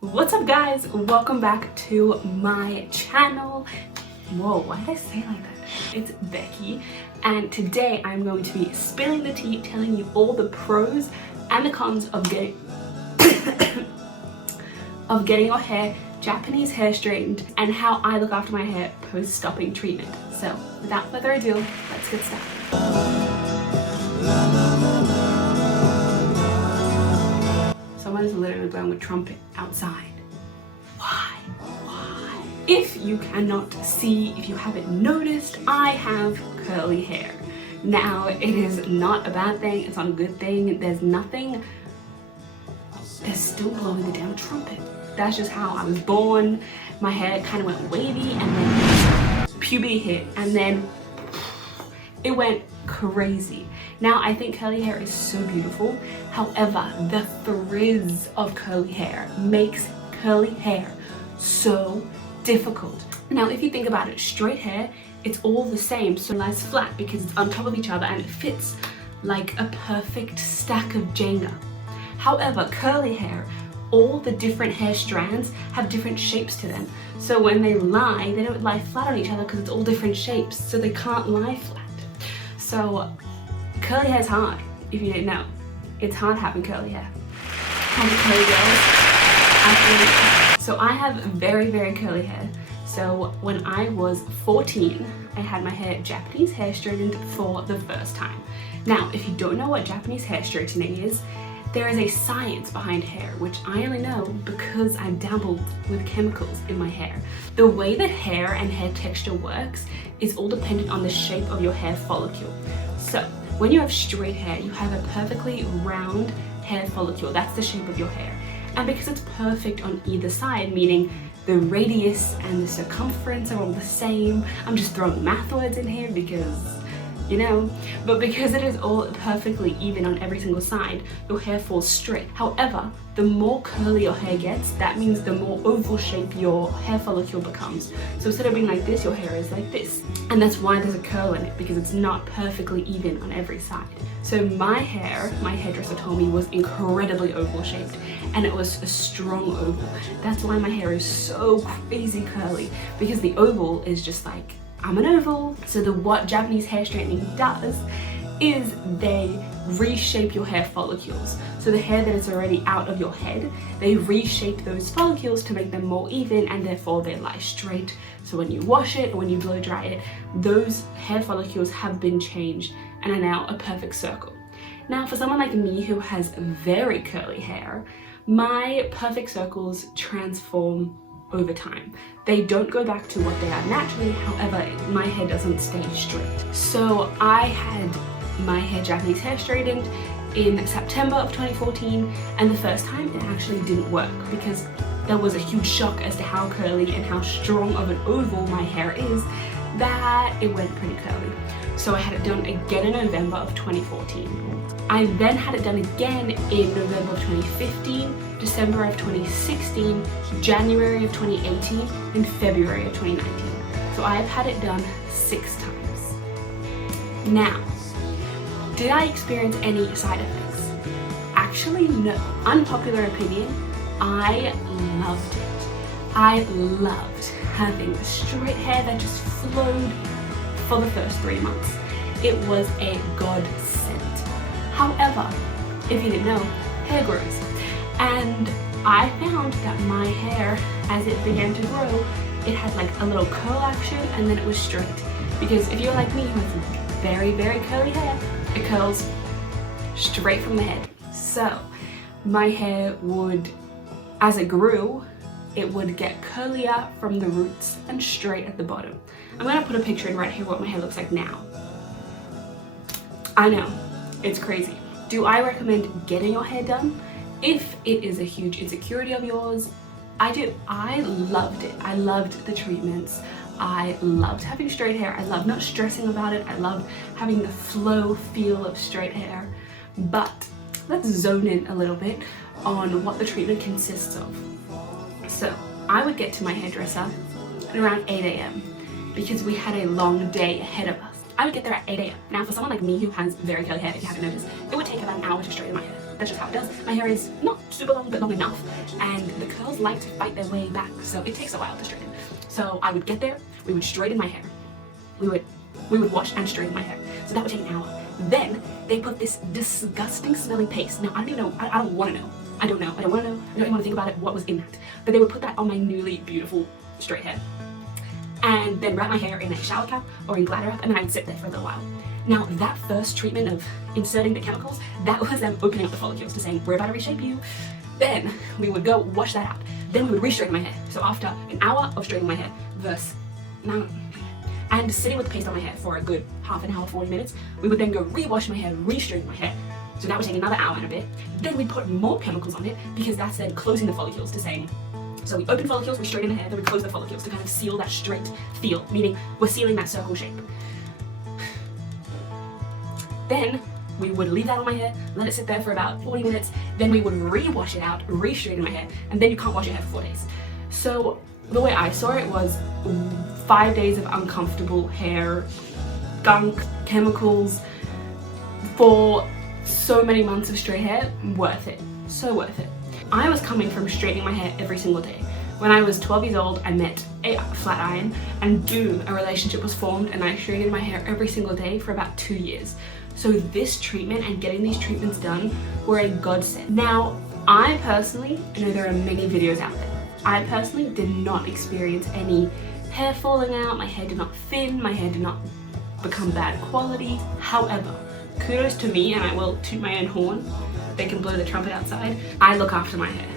What's up guys, welcome back to my channel. Whoa, why did I say it like that? It's Becky, and today I'm going to be spilling the tea, telling you all the pros and the cons of getting of getting your hair Japanese hair straightened and how I look after my hair post stopping treatment. So without further ado, let's get started. Someone is literally blowing a trumpet outside. Why? If you cannot see, if you haven't noticed, I have curly hair. Now, it is not a bad thing, it's not a good thing, they're still blowing the damn trumpet. That's just how I was born. My hair kind of went wavy and then puberty hit and then it went crazy. Now I think curly hair is so beautiful. However, the frizz of curly hair makes curly hair so difficult. Now if you think about it, straight hair, it's all the same, so it lies flat because it's on top of each other and it fits like a perfect stack of Jenga. However, curly hair, all the different hair strands have different shapes to them. So when they don't lie flat on each other because it's all different shapes, so they can't lie flat. So curly hair is hard, if you didn't know. It's hard having curly hair. So I have very, very curly hair. So when I was 14, I had my hair Japanese hair straightened for the first time. Now, if you don't know what Japanese hair straightening is, there is a science behind hair, which I only know because I've dabbled with chemicals in my hair. The way that hair and hair texture works is all dependent on the shape of your hair follicle. So when you have straight hair, you have a perfectly round hair follicle. That's the shape of your hair. And because it's perfect on either side, meaning the radius and the circumference are all the same, I'm just throwing math words in here because you know, but because it is all perfectly even on every single side, your hair falls straight. However, the more curly your hair gets, that means the more oval shape your hair follicle becomes. So instead of being like this, your hair is like this. And that's why there's a curl in it, because it's not perfectly even on every side. So my hair, my hairdresser told me, was incredibly oval shaped, and it was a strong oval. That's why my hair is so crazy curly, because the oval is just like, I'm an oval. So what Japanese hair straightening does is they reshape your hair follicles. So the hair that is already out of your head, they reshape those follicles to make them more even, and therefore they lie straight. So when you wash it, when you blow dry it, those hair follicles have been changed and are now a perfect circle. Now for someone like me who has very curly hair, my perfect circles transform over time. They don't go back to what they are naturally, however, my hair doesn't stay straight. So I had my hair Japanese hair straightened in September of 2014, and the first time it actually didn't work because there was a huge shock as to how curly and how strong of an oval my hair is that it went pretty curly. So I had it done again in November of 2014. I then had it done again in November of 2015, December of 2016, January of 2018, and February of 2019. So I have had it done 6 times. Now, did I experience any side effects? Actually, no. Unpopular opinion, I loved it. I loved having straight hair that just flowed for the first 3 months. It was a godsend. However, if you didn't know, hair grows. And I found that my hair, as it began to grow, it had like a little curl action and then it was straight. Because if you're like me who has very, very curly hair, it curls straight from the head. So my hair would, as it grew, it would get curlier from the roots and straight at the bottom. I'm gonna put a picture in right here what my hair looks like now. I know, it's crazy. Do I recommend getting your hair done? If it is a huge insecurity of yours, I do. I loved it. I loved the treatments. I loved having straight hair. I loved not stressing about it. I loved having the flow feel of straight hair. But let's zone in a little bit on what the treatment consists of. So I would get to my hairdresser at around 8 AM because we had a long day ahead of us. I would get there at 8 AM. Now for someone like me who has very curly hair, if you haven't noticed, it would take about an hour to straighten my hair. that's just how it does. My hair is not super long, but long enough, and the curls like to fight their way back, so it takes a while to straighten. So I would get there, we would straighten my hair, we would wash and straighten my hair, so that would take an hour. Then they put this disgusting smelling paste. Now I don't even know, I don't want to know. I don't want to know, I don't even want to think about it, what was in that. But they would put that on my newly beautiful straight hair, and then wrap my hair in a shower cap or in Gladwrap, and then I would sit there for a little while. Now that first treatment of inserting the chemicals, that was them opening up the follicles to saying, we're about to reshape you. Then we would go wash that out. Then we would re-straighten my hair. So after an hour of straightening my hair and sitting with the paste on my hair for a good half an hour, 40 minutes, we would then go re-wash my hair, re-straighten my hair. So that would take another hour and a bit. Then we'd put more chemicals on it because that's then closing the follicles to saying, so we open follicles, we straighten the hair, then we close the follicles to kind of seal that straight feel, meaning we're sealing that circle shape. Then we would leave that on my hair, let it sit there for about 40 minutes, then we would re-wash it out, re-straighten my hair, and then you can't wash your hair for 4 days. So the way I saw it was 5 days of uncomfortable hair, gunk, chemicals, for so many months of straight hair, worth it, so worth it. I was coming from straightening my hair every single day. When I was 12 years old, I met a flat iron, and boom, a relationship was formed, and I straightened my hair every single day for about 2 years. So this treatment and getting these treatments done were a godsend. Now, I personally, I know there are many videos out there, I personally did not experience any hair falling out, my hair did not thin, my hair did not become bad quality. However, kudos to me, and I will toot my own horn, they can blow the trumpet outside, I look after my hair.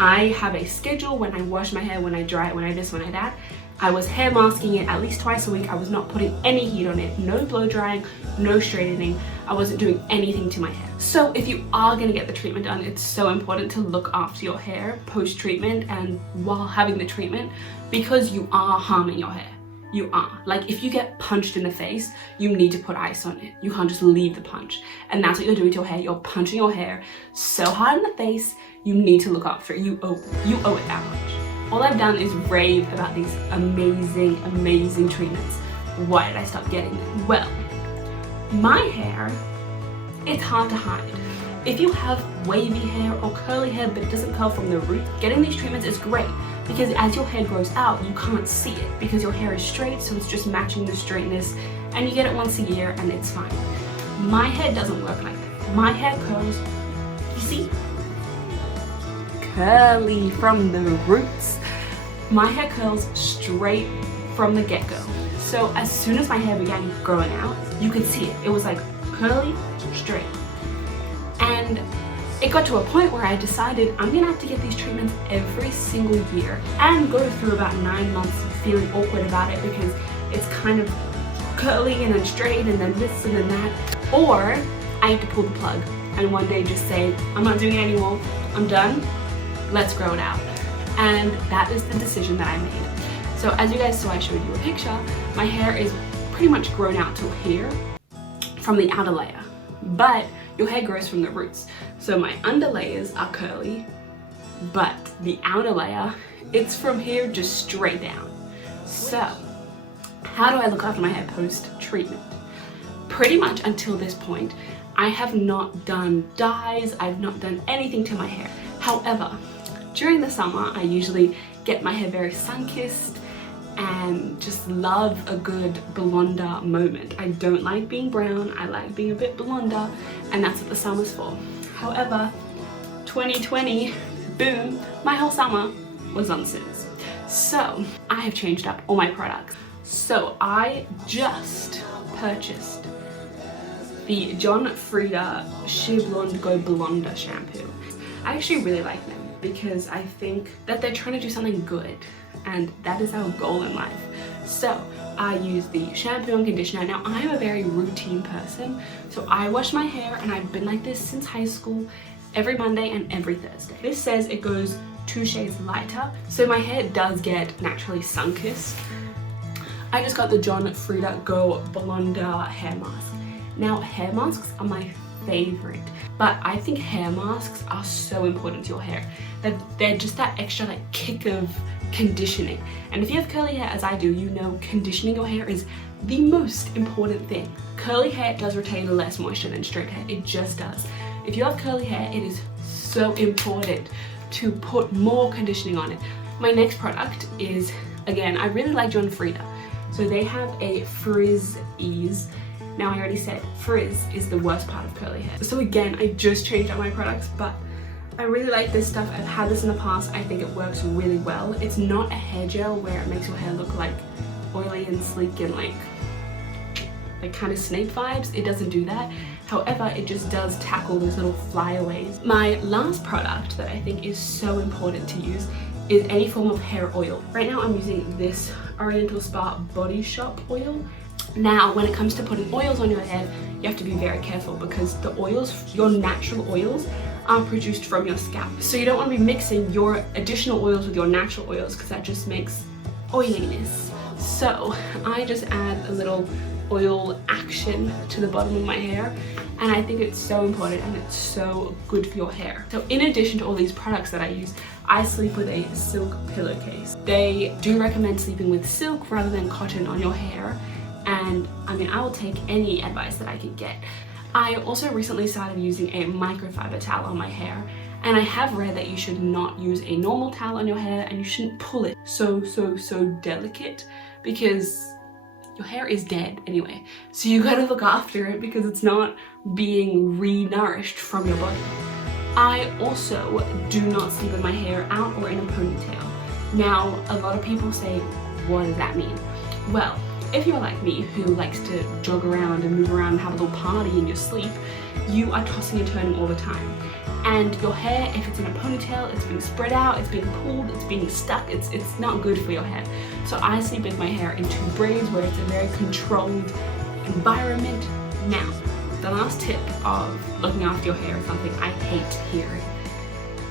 I have a schedule when I wash my hair, when I dry it, when I this, when I that. I was hair masking it at least twice a week. I was not putting any heat on it, no blow drying, no straightening. I wasn't doing anything to my hair. So if you are gonna get the treatment done, it's so important to look after your hair post-treatment and while having the treatment, because you are harming your hair. You are. Like, if you get punched in the face, you need to put ice on it. You can't just leave the punch. And that's what you're doing to your hair. You're punching your hair so hard in the face, you need to look after it. You owe it that much. All I've done is rave about these amazing, amazing treatments. Why did I stop getting them? Well, my hair, it's hard to hide. If you have wavy hair or curly hair but it doesn't curl from the root, getting these treatments is great because as your hair grows out, you can't see it because your hair is straight, so it's just matching the straightness, and you get it once a year and it's fine. My hair doesn't work like that. My hair curls, you see? Curly from the roots. My hair curls straight from the get-go. So as soon as my hair began growing out, you could see it. It was like curly, straight. And it got to a point where I decided I'm gonna have to get these treatments every single year and go through about 9 months feeling awkward about it because it's kind of curly and then straight and then this and then that. Or I have to pull the plug and one day just say, I'm not doing it anymore, I'm done, let's grow it out. And that is the decision that I made. So as you guys saw, I showed you a picture, my hair is pretty much grown out to here from the outer layer, but your hair grows from the roots. So my underlayers are curly, but the outer layer, it's from here just straight down. So how do I look after my hair post-treatment? Pretty much until this point, I have not done dyes, I've not done anything to my hair. However, during the summer, I usually get my hair very sun-kissed and just love a good blonder moment. I don't like being brown, I like being a bit blonder, and that's what the summer's for. However, 2020, boom, my whole summer was on scissors. So I have changed up all my products. So I just purchased the John Frieda Sheer Blonde Go Blonder shampoo. I actually really like them because I think that they're trying to do something good, and that is our goal in life. So I use the shampoo and conditioner. Now I'm a very routine person, so I wash my hair, and I've been like this since high school, every Monday and every Thursday. This says it goes 2 shades lighter, so my hair does get naturally sun-kissed. I just got the John Frieda Go Blonder hair mask. Now hair masks are my favorite, but I think hair masks are so important to your hair. They're just that extra like kick of conditioning. And if you have curly hair as I do, you know conditioning your hair is the most important thing. Curly hair does retain less moisture than straight hair, it just does. if you have curly hair, it is so important to put more conditioning on it. My next product is, again, I really like John Frieda. So they have a frizz ease. Now I already said frizz is the worst part of curly hair. So again, I just changed out my products, but I really like this stuff. I've had this in the past. I think it works really well. It's not a hair gel where it makes your hair look like oily and sleek and like kind of snake vibes. It doesn't do that. However, it just does tackle those little flyaways. My last product that I think is so important to use is any form of hair oil. Right now I'm using this Oriental Spa Body Shop oil. Now, when it comes to putting oils on your head, you have to be very careful because the oils, your natural oils, are produced from your scalp. So you don't want to be mixing your additional oils with your natural oils because that just makes oiliness. So I just add a little oil action to the bottom of my hair, and I think it's so important and it's so good for your hair. So in addition to all these products that I use, I sleep with a silk pillowcase. They do recommend sleeping with silk rather than cotton on your hair, and I mean, I will take any advice that I can get. I also recently started using a microfiber towel on my hair, and I have read that you should not use a normal towel on your hair and you shouldn't pull it so delicate because your hair is dead anyway. So you gotta look after it because it's not being re-nourished from your body. I also do not sleep with my hair out or in a ponytail. Now, a lot of people say, what does that mean? Well, if you're like me, who likes to jog around and move around and have a little party in your sleep, you are tossing and turning all the time. And your hair, if it's in a ponytail, it's being spread out, it's being pulled, it's being stuck, it's not good for your hair. So I sleep with my hair in 2 braids where it's a very controlled environment. Now, the last tip of looking after your hair is something I hate hearing,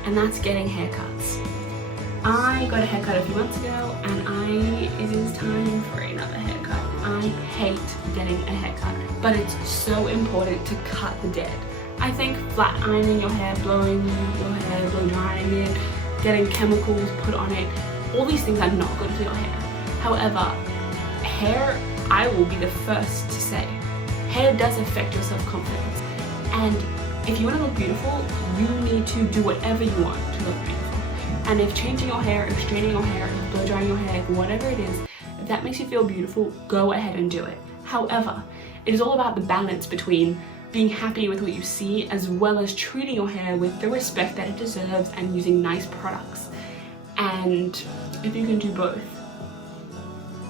and that's getting haircuts. I got a haircut a few months ago and it is time for another haircut. I hate getting a haircut, but it's so important to cut the dead. I think flat ironing your hair, blowing your hair, blow drying it, getting chemicals put on it, all these things are not good for your hair. However, hair, I will be the first to say, hair does affect your self-confidence. And if you want to look beautiful, you need to do whatever you want to look beautiful. And if changing your hair, if straightening your hair, if blow drying your hair, whatever it is, if that makes you feel beautiful, go ahead and do it. However, it is all about the balance between being happy with what you see as well as treating your hair with the respect that it deserves and using nice products. And if you can do both,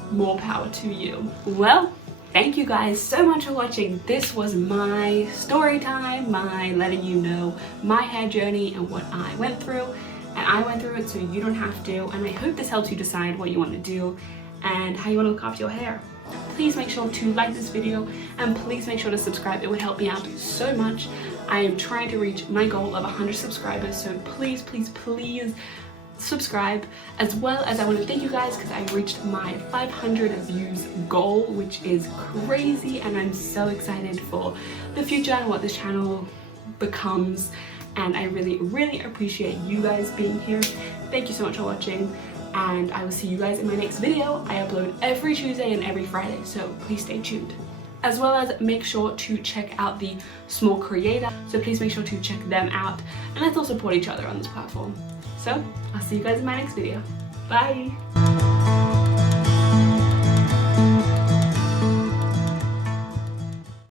more power to you. Well, thank you guys so much for watching. This was my story time, my letting you know my hair journey and what I went through. And I went through it so you don't have to, and I hope this helps you decide what you want to do and how you want to look after your hair. Please make sure to like this video and please make sure to subscribe. It would help me out so much. I am trying to reach my goal of 100 subscribers, so please subscribe. As well as I want to thank you guys because I reached my 500 views goal, which is crazy, and I'm so excited for the future and what this channel becomes. And I really appreciate you guys being here. Thank you so much for watching, and I will see you guys in my next video. I upload every Tuesday and every Friday, so please stay tuned. As well as make sure to check out the Small Creator, so please make sure to check them out, and let's all support each other on this platform. So I'll see you guys in my next video. Bye!